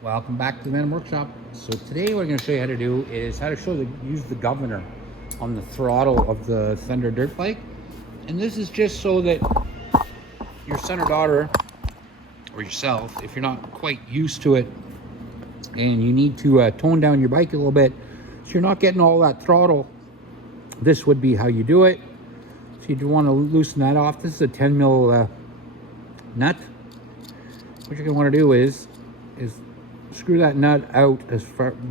Welcome back to the Venom Workshop. So today what I'm going to show you how to do is how to use the governor on the throttle of the Thunder dirt bike. And this is just so that your son or daughter, or yourself, if you're not quite used to it and you need to tone down your bike a little bit so you're not getting all that throttle, this would be how you do it. So you want to loosen that off. This is a 10 mil nut. What you're going to want to do is screw that nut out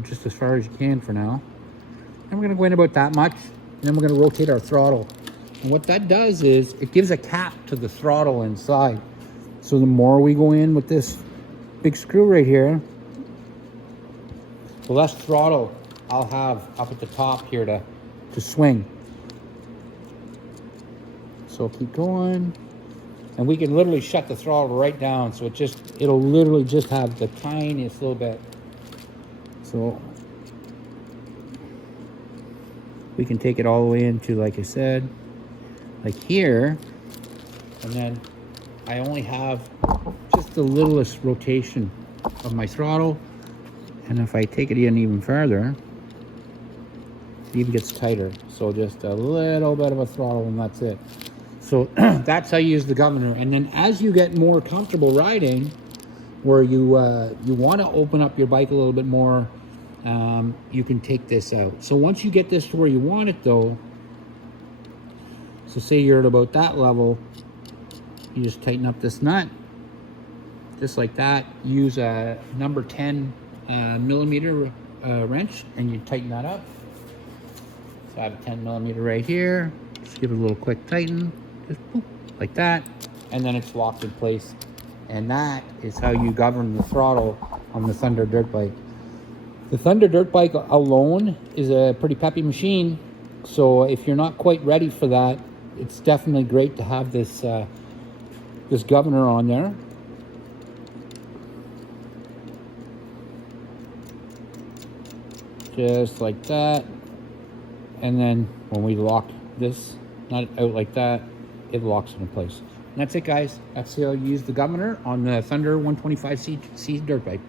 just as far as you can for now. And we're going to go in about that much, and then we're going to rotate our throttle. And what that does is it gives a cap to the throttle inside. So the more we go in with this big screw right here, the less throttle I'll have up at the top here to swing. So keep going. And we can literally shut the throttle right down, so it'll literally just have the tiniest little bit. So we can take it all the way into, like I said, like here, and then I only have just the littlest rotation of my throttle. And if I take it in even further, it even gets tighter. So just a little bit of a throttle and that's it. So that's how you use the governor. And then as you get more comfortable riding, where you want to open up your bike a little bit more, you can take this out. So once you get this to where you want it though, so say you're at about that level, you just tighten up this nut, just like that. Use a number 10 millimeter wrench and you tighten that up. So I have a 10 millimeter right here. Just give it a little quick tighten. Just boop, like that, and then it's locked in place. And that is how you govern the throttle on the Thunder dirt bike. The Thunder dirt bike alone is a pretty peppy machine, so if you're not quite ready for that, it's definitely great to have this this governor on there. Just like that, and then when we lock this nut out like that, it locks into place. And that's it, guys. That's how you use the governor on the Thunder 125C dirt bike.